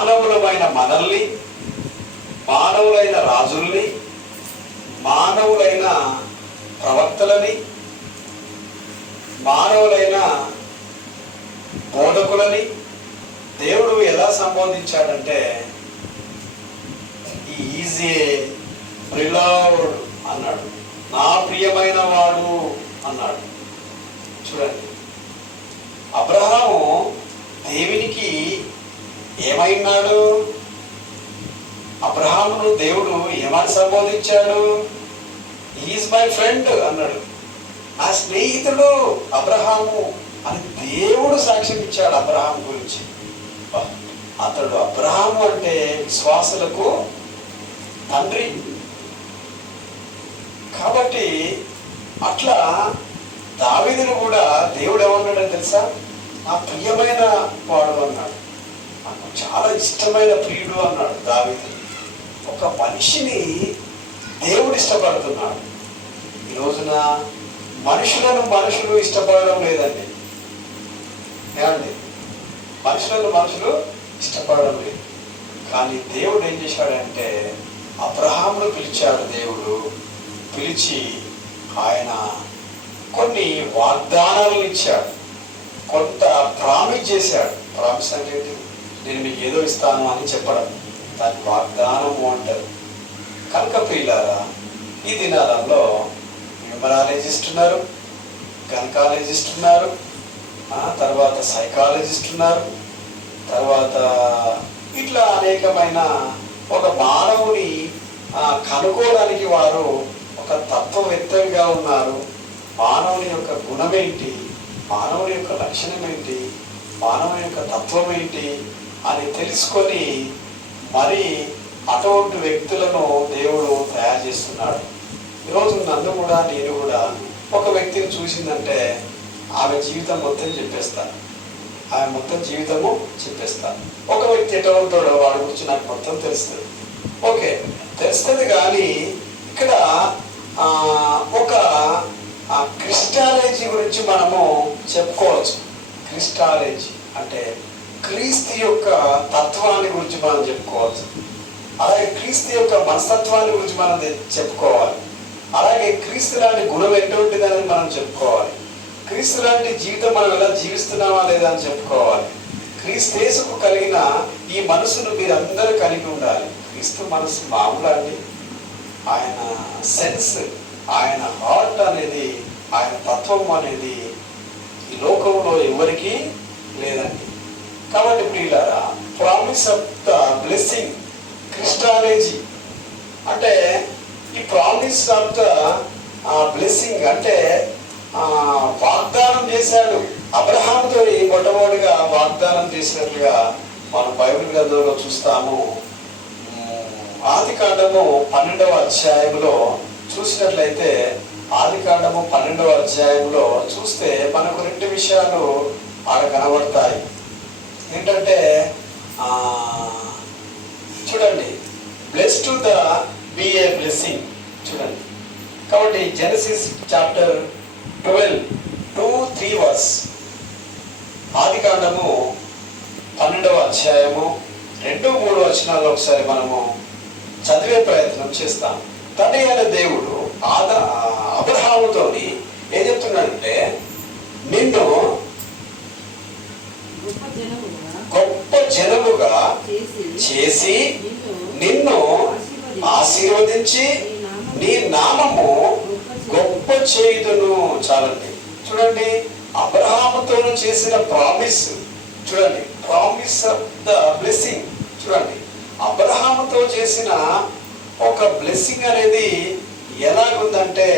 మానవులమైన మనల్ని, మానవులైన రాజుల్ని, మానవులైన ప్రవక్తలని, మానవులైన బోధకులని దేవుడు ఎలా సంబోధించాడంటే ఈజ్ ఏ ప్రిలవ్డ్ అన్నాడు, నా ప్రియమైన వాడు అన్నాడు. చూడండి, అబ్రహాము దేవునికి ఏమైనాడు? అబ్రహామును దేవుడు ఏమని సంబోధించాడు? ఈజ్ మై ఫ్రెండ్ అన్నాడు, నా స్నేహితుడు అబ్రహాము అని దేవుడు సాక్ష్యం ఇచ్చాడు అబ్రహాం గురించి. అతడు అబ్రహాము అంటే విశ్వాసులకు తండ్రి. కాబట్టి అట్లా దావీదును కూడా దేవుడు ఏమన్నాడో తెలుసా? నా ప్రియమైన వాడు అన్నాడు, నాకు చాలా ఇష్టమైన ప్రియుడు అన్నాడు దావీదు. ఒక మనిషిని దేవుడు ఇష్టపడుతున్నాడు. ఈ రోజున మనుషులు ఇష్టపడడం లేదండి. ఏమండి, మనుషులు ఇష్టపడడం లేదు. కానీ దేవుడు ఏం చేశాడంటే అబ్రహామును పిలిచాడు. దేవుడు పిలిచి ఆయన కొన్ని వాగ్దానాలను ఇచ్చాడు, కొంత ప్రామిస్ చేశాడు. ప్రామిస్ అంటే నేను మీకు ఏదో ఇస్తాను అని చెప్పడం, దాన్ని వాగ్దానము అంటారు. కనుక ప్రియులారా, ఈ దినాలలో న్యూమరాలజిస్ట్ ఉన్నారు, గైనకాలజిస్ట్ ఉన్నారు, తర్వాత సైకాలజిస్ట్ ఉన్నారు, తర్వాత ఇట్లా అనేకమైన ఒక మానవుని కనుక్కోవడానికి వారు ఒక తత్వవేత్తలుగా ఉన్నారు. మానవుని యొక్క గుణం ఏంటి, మానవుని యొక్క లక్షణం ఏంటి, మానవుని యొక్క తత్వం ఏంటి అని తెలుసుకొని మరి అటువంటి వ్యక్తులను దేవుడు తయారు చేస్తున్నాడు. ఈరోజు నన్ను కూడా, నేను కూడా ఒక వ్యక్తిని చూసిందంటే ఆమె జీవితం మొత్తం చెప్పేస్తాను, ఆమె మొత్తం జీవితము చెప్పేస్తాను. ఒక వ్యక్తి ఎట్లా ఉంటాడో వాడి గురించి నాకు మొత్తం తెలుస్తుంది. ఓకే, తెలుస్తుంది. కానీ ఇక్కడ ఒక క్రిస్టాలజీ గురించి మనము చెప్పుకోవచ్చు. క్రిస్టాలజీ అంటే క్రీస్తు యొక్క తత్వాన్ని గురించి మనం చెప్పుకోవచ్చు. అలాగే క్రీస్తు యొక్క మనస్తత్వాన్ని గురించి మనం చెప్పుకోవాలి. అలాగే క్రీస్తు లాంటి గుణం ఎటువంటిది అనేది మనం చెప్పుకోవాలి. క్రీస్తు లాంటి జీవితం మనం ఎలా జీవిస్తున్నామా లేదా అని చెప్పుకోవాలి. క్రీస్తుకు కలిగిన ఈ మనసును మీరందరూ కలిగి ఉండాలి. క్రీస్తు మనసు మామూలు అండి. ఆయన సెన్స్, ఆయన హార్ట్ అనేది, ఆయన తత్వం అనేది ఈ లోకంలో ఎవరికీ లేదండి. కాబట్టి ప్రియులారా, promise of the blessing Christology అంటే ఈ ప్రామిస్ ఆఫ్ ద బ్లెస్సింగ్ అంటే వాగ్దానం చేశాడు. అబ్రహాముతో మొట్టమొదటిగా వాగ్దానం చేసినట్లుగా మనం బైబిల్ గ్రంథంలో చూస్తాము. ఆదికాండము 12వ అధ్యాయంలో చూసినట్లయితే, ఆదికాండము 12వ అధ్యాయంలో చూస్తే మనకు 2 విషయాలు ఆడ కనబడతాయి. ఏంటంటే చూడండి, bless to the be a blessing. చూడండి, కాబట్టి జెనసిస్ చాప్టర్ 12:2-3 వర్స్, ఆదికాండము 12వ అధ్యాయము 2-3 వచనాల్లో ఒకసారి మనము చదివే ప్రయత్నం చేస్తాం. తండ్రి అయిన దేవుడు అబ్రహాముతోని ఏం చెప్తున్నాడంటే, నిన్ను గొప్ప జనముగా చేసి నిన్ను ఆశీర్వదించి నీ నామము గొప్ప చేయుదును. చాలండి. చూడండి, అబ్రహాముతో చేసిన ప్రామిస్ చూడండి, ప్రామిస్ ఆఫ్ ద బ్లెస్సింగ్. చూడండి, అబ్రహాముతో చేసిన ఒక బ్లెస్సింగ్ అనేది ఎలాగుందంటే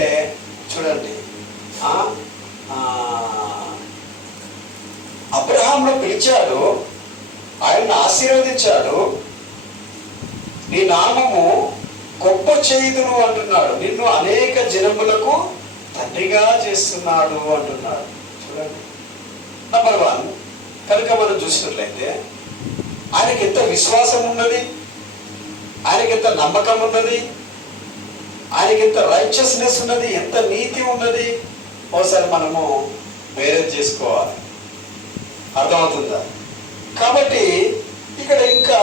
చూడండి, అబ్రహామును పిలిచాడు, ఆయన్ని ఆశీర్వదించాడు, నీ నామము గొప్ప చేయుదును అంటున్నాడు, నిన్ను అనేక జనములకు తండ్రిగా చేస్తున్నాడు అంటున్నాడు. చూడండి, నంబర్ 1 కనుక మనం చూసినట్లయితే ఆయనకి ఎంత విశ్వాసం ఉన్నది, ఆయనకి ఎంత నమ్మకం ఉన్నది, ఆయనకి ఎంత రైచియస్నెస్ ఉన్నది, ఎంత నీతి ఉన్నది, ఒకసారి మనము మేరేజ్ చేసుకోవాలి. అర్థమవుతుందా? కాబట్టి ఇక్కడ ఇంకా